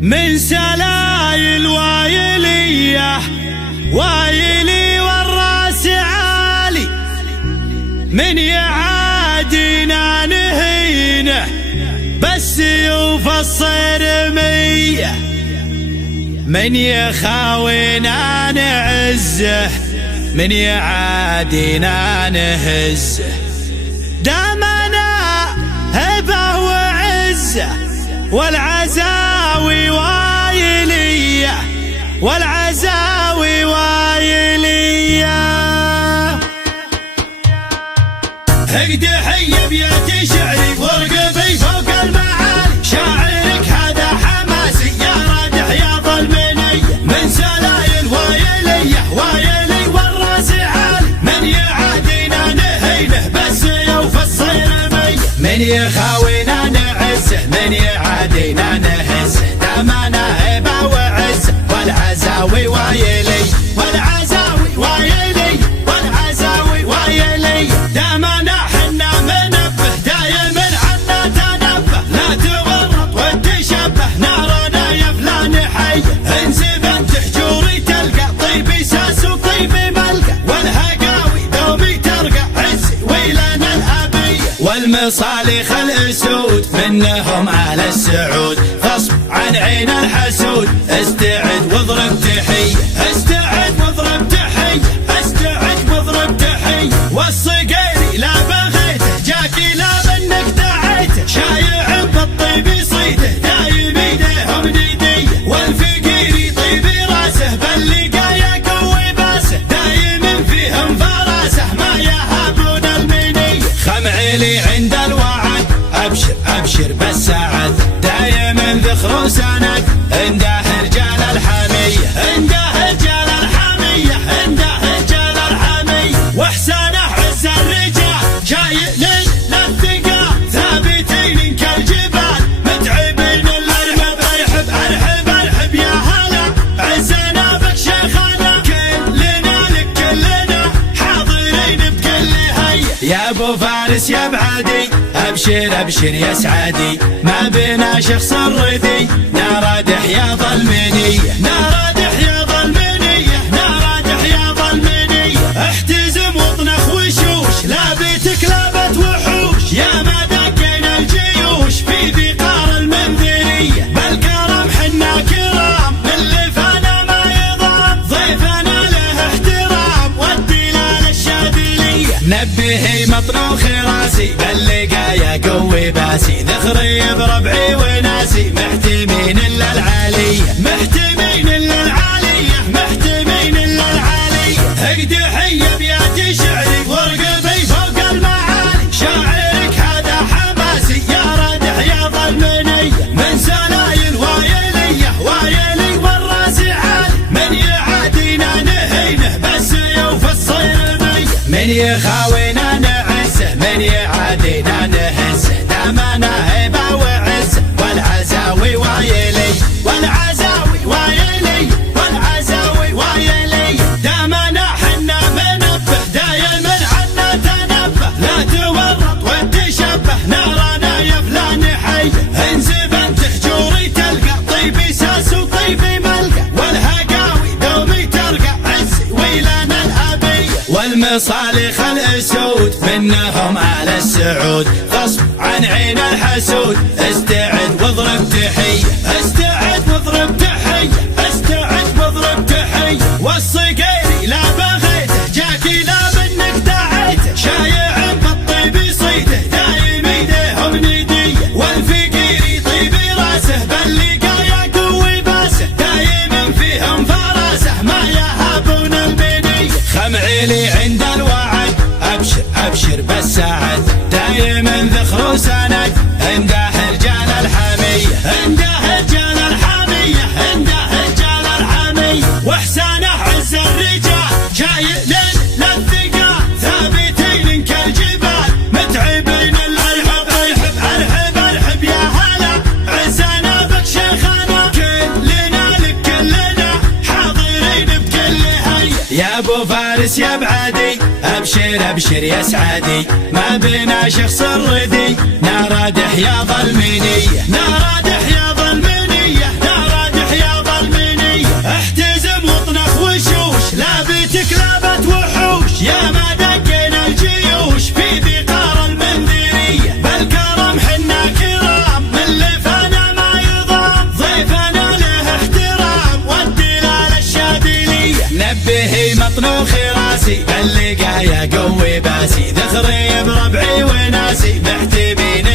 من سلايل وايلية وايلي والراس عالي، من يعادينا نهينه بالسيوف الصرمية، من يخاوينا نعزه من يعادينا نهزه. دامنا هبه وعزه والعزاوي وايلية والعزاوي وايلية. هقد حي بيت شعري وارقبي فوق المعالي، شاعرك هذا حماسي يا رادح يا ظلمني. من سلايل وايلية وايلي والراس عالي، من يعادينا نهينه بالسيوف الصرمية، من يخاوينا نعزه من يعادينا نهزه. دامنا هبه وعزه والعزاوي وايلي والعزاوي وايلي والعزاوي وايلي. دامنا حنا منبه دايم عنا تنبه، لا تورط وتشبه نارنا يا فلان حي. انسب انت حجوري تلقى طيبي ساس وطيبي ملقى، والهقاوي دومي ترقى عزي ويلنا الابيه. والمصالح الاسود منهم على السعود، غصب عن عين الحسود. استعد واضرب تحيه استعد واضرب تحيه استعد واضرب تحيه. والصقيري لا بغيته جاكي لا منك دعيته، شايع بالطيب صيده دايم ايديهم نديه. والفقيري طيبي راسه باللقايا قوي باسه، دايم فيهم فراسه ما يهابون المنيه. خمعيلي عند الوعد ابشر ابشر بالسعد، دايم ذخر وسند عنده رجال الحميه عنده رجال الحميه عنده رجال الحميه. واحسانه عز الرجال شايل للثقال، ثابتين كالجبال متعبين الارحب. ارحب ارحب ارحب يا هلا عزنا بك شيخنا، كلنا لك كلنا حاضرين بكل هيئه. يا ابو فارس يا بعدي ابشر ابشر يا سعادي، ما بينا شخص الردي نارادح يا ظلمنيه نارادح يا ظلمنيه نارادح يا ظلمنيه. احتزم واطنخ وشوش لابتك لابت وحوش، يا ما دقينا الجيوش في ذقار المنذريه. بالكرم حنا كرام اللي فانا ما يضام، ضيفنا له احترام والدلال الشاذليه. نبهي مطروخ راسي باللقايا قوي باسي، ذخري بربعي وناسي محتمين الا العاليه محتمين الا العاليه محتمين الا العاليه. هقد حي بيات شعري وارقبي فوق المعالي، شاعرك هذا حماسي يا رادح يا ظلمني. من سلايل وايليه وايلي والراس عالي، من يعادينا نهينه بالسيوف الصرميه، من يخاوينا نعزه من يعادينا نهزه. دامنا هبه وعزه والعزاوي وايلي والعزاوي وايلي والعزاوي وايلي. دامنا حنا منبه دايم عنا تنبه، لا تورط وتشبه نارنا يا فلان حي. انزب انت حجوري تلقى طيبي ساس وطيبي ملقى، والهقاوي دومي ترقى عزي ويلنا الابيه. والمصالح الاسود منهم على السعود، غصب عن عين الحسود. استعد واضرب تحيه استعد واضرب تحيه استعد واضرب تحيه. والصقيري لا بغيته جاكي لا منك دعيته، شايع بالطيب صيده دايم ايديهم نديه. والفقيري طيبي راسه باللقايا قوي باسه، دايم فيهم فراسه ما يهابون المنيه. خمعيلي عند الوعد ابشر ابشر بالسعد، دايم ذخر وسند عنده رجال الحميه عنده رجال الحميه عنده رجال الحميه. واحسانه عز الرجال شايل للثقال، ثابتين كالجبال متعبين الارحب. ارحب ارحب ارحب يا هلا عزنا بك شيخنا، كلنا لك كلنا حاضرين بكل هيئه. يا ابو فارس يا بعدي ابشر ابشر يا سعادي، ما بينا شخص الردي نارادح يا ظلمنيه نارادح يا ظلمنيه نارادح طنوخي راسي باللقايا قوي باسي ذخري بربعي وناسي محتبين